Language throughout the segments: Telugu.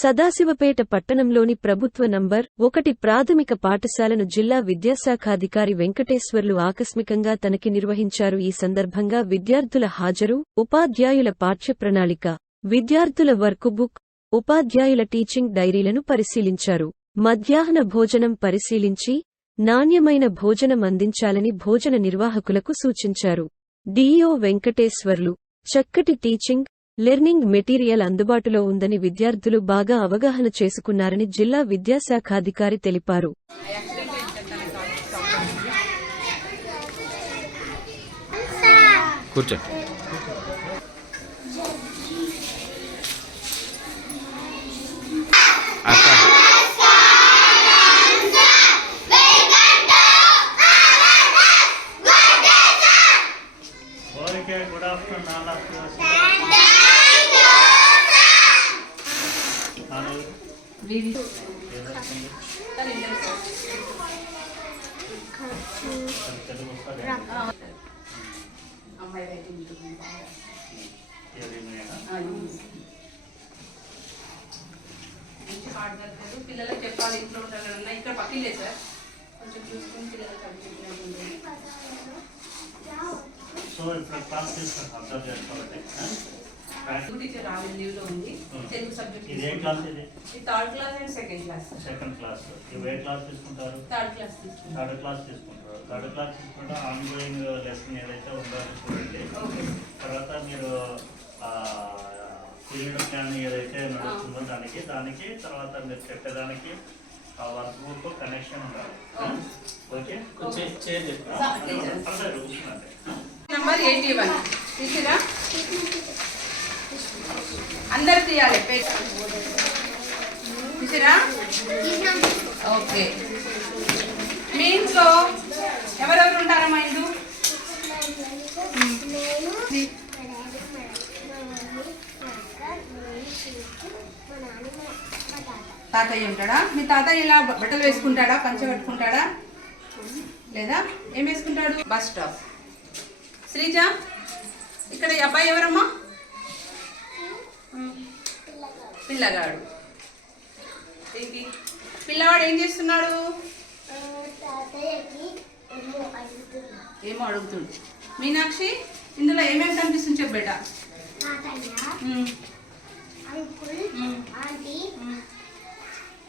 సదాశివపేట పట్టణంలోని ప్రభుత్వ నంబర్ 1 ప్రాథమిక పాఠశాలను జిల్లా విద్యాశాఖాధికారి వెంకటేశ్వర్లు ఆకస్మికంగా తనిఖీ నిర్వహించారు. ఈ సందర్భంగా విద్యార్థుల హాజరు, ఉపాధ్యాయుల పాఠ్యప్రణాళిక, విద్యార్థుల వర్క్బుక్, ఉపాధ్యాయుల టీచింగ్ డైరీలను పరిశీలించారు. మధ్యాహ్న భోజనం పరిశీలించి నాణ్యమైన భోజనం అందించాలని భోజన నిర్వాహకులకు సూచించారు. డిఇఓ వెంకటేశ్వర్లు చక్కటి టీచింగ్, లెర్నింగ్ మెటీరియల్ అందుబాటులో ఉందని విద్యార్థులు బాగా అవగాహన చేసుకున్నారని జిల్లా విద్యాశాఖాధికారి తెలిపారు. Good afternoon, all of you. పిల్లలకు చెప్పాలి, ఇంట్లో ఉంటారన్నా ఇక్కడ పక్కలే సార్, కొంచెం చూసుకుని పిల్లలకు సో ఇప్పుడు క్లాస్ తీసుకొని అబ్జర్వ్ చేసుకోవాలి. టీచర్ రావాలి, లీవ్ లో ఉంది. తెలుగు సబ్జెక్ట్ ఇది ఏ క్లాస్? ఇది third class and second class. Second class. ఇవి ఏ క్లాస్ తీసుకుంటారు? థర్డ్ క్లాస్ తీసుకుంటారు. థర్డ్ క్లాస్ తీసుకుంటారు. థర్డ్ క్లాస్ తీసుకుంటే ఆన్ గోయింగ్ లెసన్ ఏదైతే ఉందో చూడండి. తర్వాత మీరు పీరియడ్ ప్లాన్ ఏదైతే నడుస్తుందో దానికి తర్వాత మీరు చెప్పేదానికి ఆ వర్క్ బుక్ కనెక్షన్ ఉండాలి. ఓకే, నంబర్ 81 తీసిరా, అందరు తీయాలి తీసిరా. ఓకే, మీ ఇంట్లో ఎవరెవరు ఉంటారమ్మా? ఇంట్లో తాతయ్య ఉంటాడా? మీ తాతయ్య ఇలా బట్టలు వేసుకుంటాడా? పంచె కట్టుకుంటాడా? లేదా ఏం వేసుకుంటాడు? Bus stop. శ్రీజ, ఇక్కడ ఈ అబ్బాయి ఎవరమ్మా? పిల్లగాడు. పిల్లవాడు ఏం చేస్తున్నాడు? ఏమో అడుగుతుండు. మీనాక్షి, ఇందులో ఏమేమి కనిపిస్తుంది చెప్పు బేట.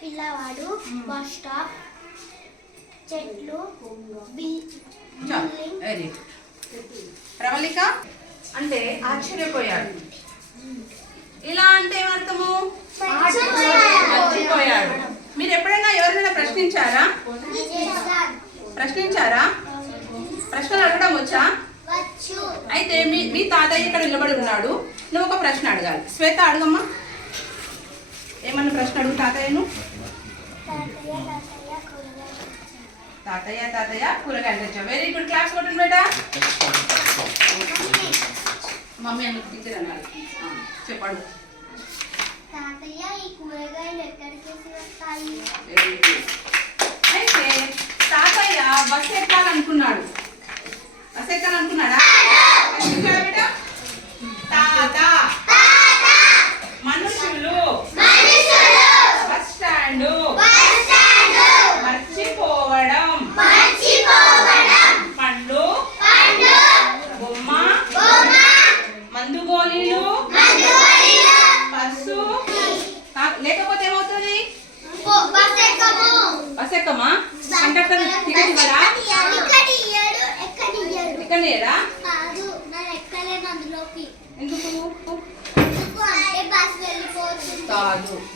పిల్లవాడు, బస్ స్టాప్, చెట్లు, ప్రవళిక అంటే ఆశ్చర్యపోయాడు. ఇలా అంటే ఏమర్థము? మర్చిపోయాడు. మీరు ఎప్పుడైనా ఎవరైనా ప్రశ్నించారా? ప్రశ్నలు అడగడం వచ్చా? అయితే మీ తాతయ్య ఇక్కడ నిలబడి ఉన్నాడు, నువ్వు ఒక ప్రశ్న అడగాలి. శ్వేత, అడుగమ్మా. ఏమన్నా ప్రశ్న అడుగు తాతయ్యను. తాతయ్య కూరగాయలు తెచ్చా. వెరీ గుడ్, క్లాస్ కొట్టండి బేటా. మమ్మీ అన్న టీచర్ అన్నారు, చెప్పాడు. అయితే తాతయ్య బస్ ఎక్కాలనుకున్నాడా? బేటా తాత మనుషులు బస్ స్టాండ్ మర్చిపోవడం పండ్లు బొమ్మ మందు గోళీలు పర్సు. లేకపోతే ఏమవుతుంది? బస్ ఎక్కమా? కండక్టర్ టికెట్ ఇవ్వడా? ఎక్కలేదా? ఎందుకు? కాదు,